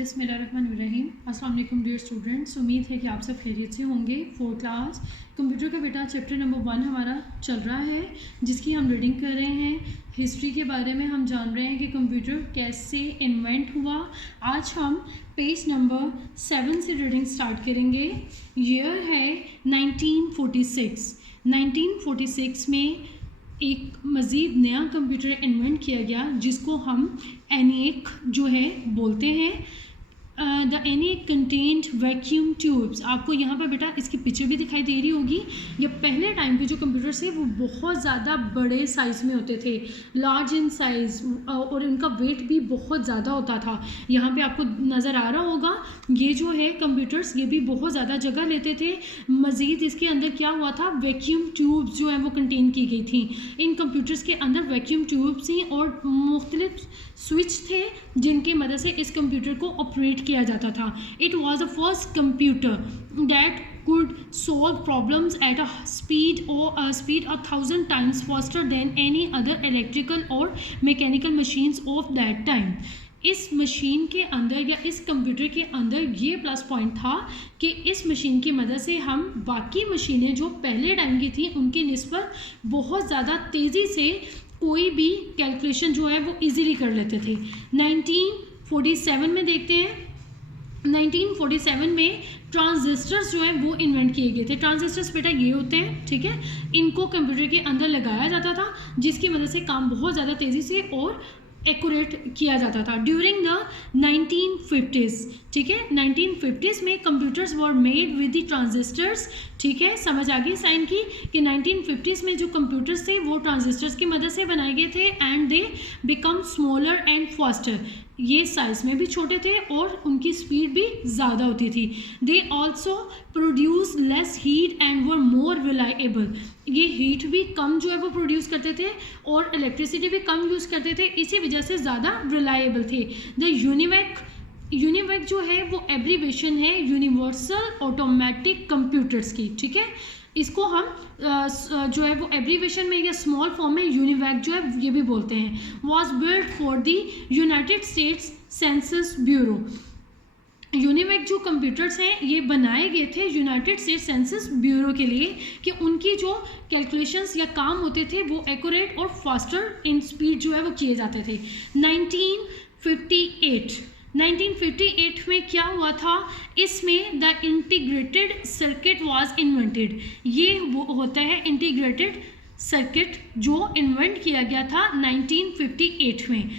बिस्मिल्लाहिर्रहमानिर्रहीम। अस्सलाम वालेकुम डियर स्टूडेंट्स, उम्मीद है कि आप सब खैरियत से होंगे। 4th क्लास कंप्यूटर का बेटा चैप्टर नंबर 1 हमारा चल रहा है, जिसकी हम रीडिंग कर रहे हैं। हिस्ट्री के बारे में हम जान रहे हैं कि कंप्यूटर कैसे इन्वेंट हुआ। आज हम पेज नंबर 7 से रीडिंग स्टार्ट करेंगे। ईयर है 1946। 1946 में एक मज़ीद नया कंप्यूटर इन्वेंट किया गया, जिसको हम एनिक जो है बोलते हैं। The ENIAC content vacuum tubes. आपको यहाँ पर बेटा इसकी पिक्चर भी दिखाई दे रही होगी। ये पहले टाइम पे जो कंप्यूटर्स थे वो बहुत ज़्यादा बड़े साइज़ में होते थे, लार्ज इन साइज़, और इनका वेट भी बहुत ज़्यादा होता था। यहाँ पे आपको नज़र आ रहा होगा, ये जो है कंप्यूटर्स ये भी बहुत ज़्यादा जगह लेते थे। मज़ीद इसके अंदर क्या हुआ था, वैक्यूम ट्यूब्स जो है वो कंटेन की गई थी। इन कंप्यूटर्स के अंदर वैक्यूम ट्यूब्स थी और मुख्तलिफ स्विच थे जिनकी मदद से इस कंप्यूटर को ऑपरेट किया जाता था। It was the first computer that could solve problems at a speed 1,000 times faster than any other electrical or mechanical machines of that time. इस मशीन के अंदर या इस कंप्यूटर के अंदर ये प्लस पॉइंट था कि इस मशीन की मदद से हम बाकी मशीनें जो पहले टाइम की थी उनकी निस्बत बहुत ज़्यादा तेज़ी से कोई भी कैलकुलेशन जो है वो इजीली कर लेते थे। 1947 में देखते हैं। 1947 में ट्रांजिस्टर्स जो हैं वो इन्वेंट किए गए थे। ट्रांजिस्टर्स बेटा ये होते हैं, ठीक है। इनको कंप्यूटर के अंदर लगाया जाता था, जिसकी मदद से काम बहुत ज़्यादा तेज़ी से और एक्यूरेट किया जाता था। ड्यूरिंग द 1950s, ठीक है, 1950s में computers were made with the transistors. ठीक है, समझ आ गई साइन की कि 1950s में जो कंप्यूटर्स थे वो ट्रांजिस्टर्स की मदद से बनाए गए थे। And they become smaller and faster. ये साइज में भी छोटे थे और उनकी स्पीड भी ज़्यादा होती थी। They also produce less heat and were more reliable. ये हीट भी कम जो है वो प्रोड्यूस करते थे और इलेक्ट्रिसिटी भी कम यूज़ करते थे, इसी वजह से ज़्यादा रिलायबल थे। द यूनिवैक जो है वो एब्रीवेशन है यूनिवर्सल ऑटोमेटिक कंप्यूटर्स की, ठीक है। इसको हम जो है वो एब्रीवेशन में या स्मॉल फॉर्म में यूनिवैक जो है ये भी बोलते हैं। Was build for the United states census bureau. UNIVAC जो कंप्यूटर्स हैं ये बनाए गए थे यूनाइटेड स्टेट्स सेंसस ब्यूरो के लिए कि उनकी जो कैलकुलेशंस या काम होते थे वो एक्यूरेट और फास्टर इन स्पीड जो है वो किए जाते थे। 1958 में क्या हुआ था, इसमें the integrated circuit was invented. ये वो होता है इंटीग्रेटेड सर्किट जो इन्वेंट किया गया था 1958 में।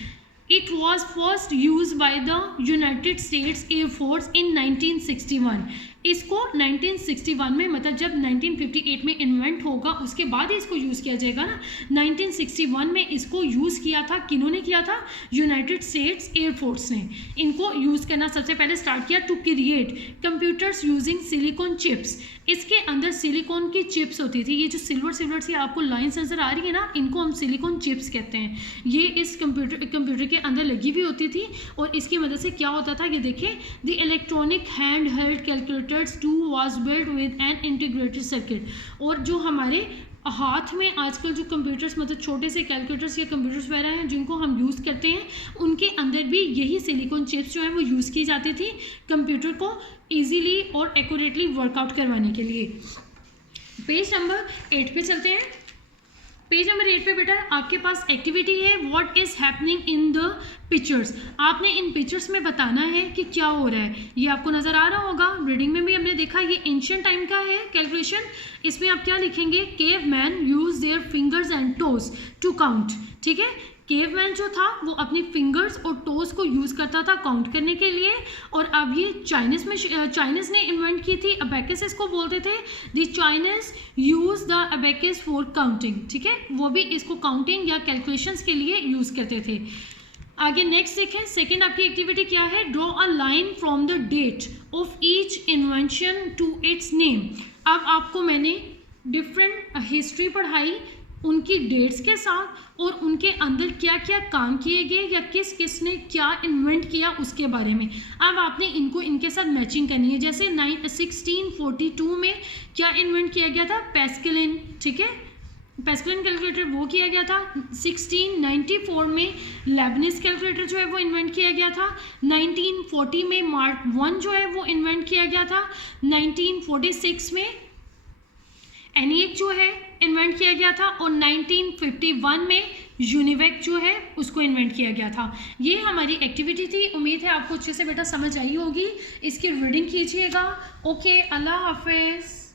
It was first use by the United States air force in 1961। इसको 1961 में, मतलब जब 1958 में इन्वेंट होगा उसके बाद ही इसको यूज़ किया जाएगा ना। 1961 में इसको यूज़ किया था, किन्होंने किया था, यूनाइटेड स्टेट्स एयरफोर्स ने इनको यूज़ करना सबसे पहले स्टार्ट किया to create computers using silicon chips. इसके अंदर सिलिकॉन की चिप्स होती थी। ये जो सिल्वर सी आपको लाइन्स नज़र आ रही है ना, इनको हम सिलिकॉन चिप्स कहते हैं। ये इस कंप्यूटर के अंदर लगी हुई होती थी और इसकी मदद से क्या होता था, ये देखें, the electronic hand held calculators to was build with an integrated circuit. और जो हमारे हाथ में आजकल जो कंप्यूटर्स, मतलब छोटे से कैलकुलेटर्स या कंप्यूटर्स वगैरह हैं जिनको हम यूज़ करते हैं, उनके अंदर भी यही सिलिकॉन चिप्स जो है वो यूज़ की जाती थी कंप्यूटर को ईजीली और एक्यूरेटली वर्कआउट करवाने के लिए। पेज नंबर 8 पे चलते हैं। पेज नंबर 8 पे बेटा आपके पास एक्टिविटी है, what is happening in the pictures. आपने इन पिक्चर्स में बताना है कि क्या हो रहा है। ये आपको नज़र आ रहा होगा, रीडिंग में भी हमने देखा, ये एंशिएंट टाइम का है कैलकुलेशन। इसमें आप क्या लिखेंगे, cave man use their fingers and toes to count. ठीक है, केव मैन जो था वो अपनी फिंगर्स और टोज को यूज़ करता था काउंट करने के लिए। और अब ये चाइनीज़ ने इन्वेंट की थी, अबेकस इसको बोलते थे। The Chinese use the abacus for counting. ठीक है, वो भी इसको काउंटिंग या कैलकुलेशंस के लिए यूज़ करते थे। आगे नेक्स्ट देखें, सेकेंड आपकी एक्टिविटी क्या है, draw a line from the date of each invention to its name. अब आपको मैंने डिफरेंट हिस्ट्री पढ़ाई उनकी डेट्स के साथ और उनके अंदर क्या क्या काम किए गए या किस किस ने क्या इन्वेंट किया उसके बारे में। अब आपने इनको इनके साथ मैचिंग करनी है। जैसे 1642 में क्या इन्वेंट किया गया था, पेस्केलिन। ठीक है, पैस्कलियन कैलकुलेटर वो किया गया था 1694 में। लेबनिज कैलकुलेटर जो है वो इन्वेंट किया गया था। 1940 में मार्क 1 जो है वो इन्वेंट किया गया था। 1946 में एनिएक जो है इन्वेंट किया गया था और 1951 में यूनिवेक जो है उसको इन्वेंट किया गया था। ये हमारी एक्टिविटी थी। उम्मीद है आपको अच्छे से बेटा समझ आई होगी। इसकी रीडिंग कीजिएगा। ओके, अल्लाह हाफिज़।